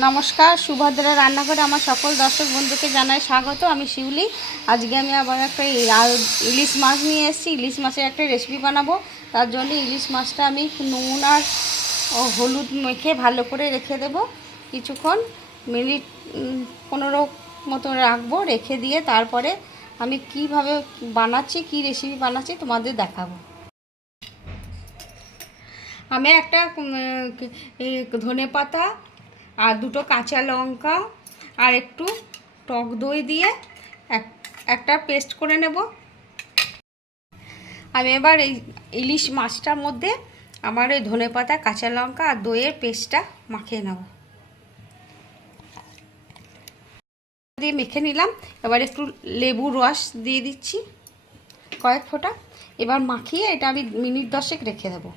নমস্কার, সুভদ্রা রান্নাঘরে আমার সকল দর্শক বন্ধুকে জানাই স্বাগত। আমি শিউলি। আজকে আমি আবার একটা ইলিশ মাছ নিয়ে এসেছি। ইলিশ মাছের একটা রেসিপি বানাবো। তার জন্য ইলিশ মাছটা আমি নুন আর হলুদ মেখে ভালো করে রেখে দেবো কিছুক্ষণ, মিনিট 15 মতো রাখবো। রেখে দিয়ে তারপরে আমি কিভাবে বানাচ্ছি, কি রেসিপি বানাচ্ছি তোমাদের দেখাবো। আমি একটা ধনেপাতা আর দুটো কাঁচা লঙ্কা আর একটু টক দই দিয়ে একটা পেস্ট করে নেব। আমি এবার এই ইলিশ মাছটার মধ্যে আমার এই ধনেপাতা, কাঁচা লঙ্কা আর দইয়ের পেস্টটা মাখিয়ে নেব। দিয়ে মেখে নিলাম। এবার একটু লেবুর রস দিয়ে দিচ্ছি কয়েক ফোঁটা। এবার মাখিয়ে এটা আমি মিনিট 10 রেখে দেবো।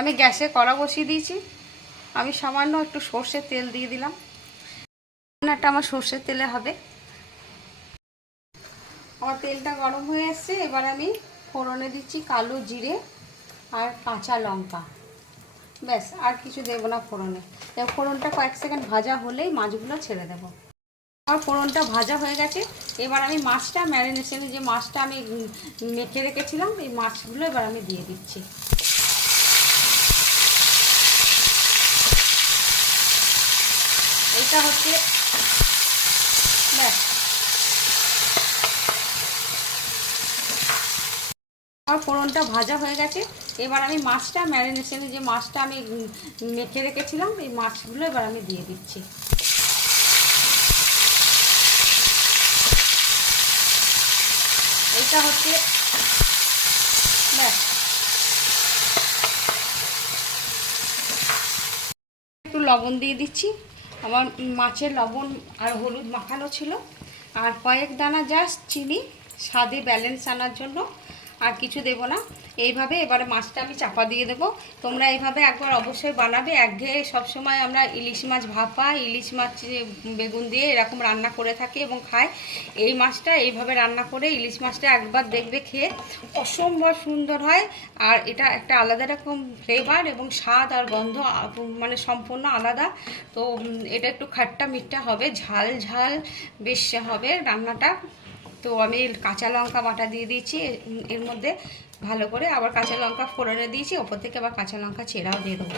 আমি গ্যাসে কড়া বসিয়ে দিয়েছি। আমি সামান্য একটু সর্ষের তেল দিয়ে দিলাম। রান্নাটা আমার সর্ষের তেলে হবে। আমার তেলটা গরম হয়ে এসছে। এবার আমি ফোড়নে দিচ্ছি কালো জিরে আর কাঁচা লঙ্কা। ব্যাস, আর কিছু দেবো না ফোড়নে। ফোড়নটা কয়েক সেকেন্ড ভাজা হলেই মাছগুলো ছেড়ে দেবো। আমার ফোড়নটা ভাজা হয়ে গেছে। এবার আমি মাছটা ম্যারিনেশনে যে মাছটা আমি মেখে রেখেছিলাম, এই মাছগুলো এবার আমি দিয়ে দিচ্ছি। এটা হচ্ছে ব্যাস। আমার ফোড়নটা ভাজা হয়ে গেছে। এবার আমি মাছটা ম্যারিনেশনে যে মাছটা আমি মেখে রেখেছিলাম, এই মাছগুলো এবার আমি দিয়ে দিচ্ছি। এটা হচ্ছে ব্যাস। একটু লবণ দিয়ে দিচ্ছি। আমার মাছের লবণ আর হলুদ মাখানো ছিল, আর কয়েক দানা জাস্ট চিনি, স্বাদে ব্যালেন্স আনার জন্য। আর কিছু দেব না। এইভাবে এবারে মাছটা আমি চাপা দিয়ে দেবো। তোমরা এইভাবে একবার অবশ্যই বানাবে। একঘেয়ে সবসময় আমরা ইলিশ মাছ ভাপা, ইলিশ মাছ বেগুন দিয়ে এরকম রান্না করে থাকি এবং খাই। এই মাছটা এইভাবে রান্না করে ইলিশ মাছটা একবার দেখবে, খেয়ে অসম্ভব সুন্দর হয়। আর এটা একটা আলাদা রকম ফ্লেভার এবং স্বাদ আর গন্ধ, মানে সম্পূর্ণ আলাদা। তো এটা একটু খাট্টা মিঠা হবে, ঝাল ঝাল বেশ হবে রান্নাটা। তো আমি কাঁচা লঙ্কা বাটা দিয়ে দিয়েছি এর মধ্যে ভালো করে। আবার কাঁচা লঙ্কা ফোড়নে দিয়েছি, ওপর থেকে আবার কাঁচা লঙ্কা চেরাও দিয়ে দেবো।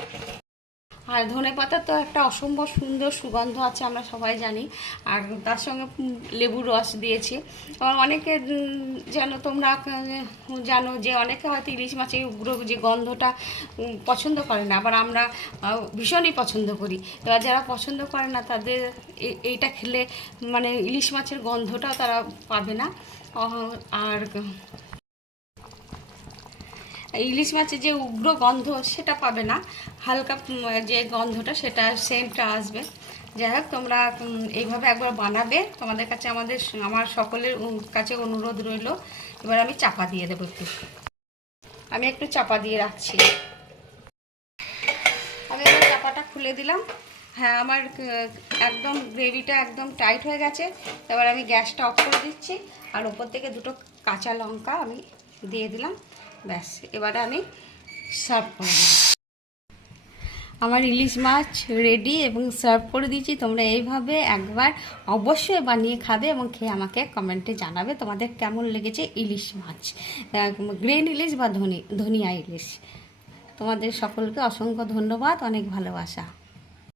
আর ধনেপাতার তো একটা অসম্ভব সুন্দর সুগন্ধ আছে, আমরা সবাই জানি। আর তার সঙ্গে লেবুর রস দিয়েছি। আবার অনেকে তোমরা জানো যে অনেকে হয়তো ইলিশ মাছের উগ্র যে গন্ধটা পছন্দ করে না, আবার আমরা ভীষণই পছন্দ করি। এবার যারা পছন্দ করে না তাদের এইটা খেলে মানে ইলিশ মাছের গন্ধটাও তারা পাবে না। আর ইলিশ মাছের যে উগ্র গন্ধ সেটা পাবে না, হালকা যে গন্ধটা সেটা সেন্টটা আসবে। যাই হোক, তোমরা এইভাবে একবার বানাবে। তোমাদের কাছে আমার সকলের কাছে অনুরোধ রইল। এবার আমি চাপা দিয়ে দেবো একটু। আমি একটু চাপা দিয়ে রাখছি। আমি এবার চাপাটা খুলে দিলাম। হ্যাঁ, আমার একদম গ্রেভিটা একদম টাইট হয়ে গেছে। এবার আমি গ্যাসটা অফ করে দিচ্ছি আর ওপর থেকে দুটো কাঁচা লঙ্কা আমি দিয়ে দিলাম। ব্যাস, এবারে আমি সার্ভ করে দিলাম। আমার ইলিশ মাছ রেডি এবং সার্ভ করে দিয়েছি। তোমরা এইভাবে একবার অবশ্যই বানিয়ে খাবে এবং খেয়ে আমাকে কমেন্টে জানাবে তোমাদের কেমন লেগেছে ইলিশ মাছ, গ্রিন ইলিশ বা ধনিয়া ইলিশ। তোমাদের সকলকে অসংখ্য ধন্যবাদ, অনেক ভালোবাসা।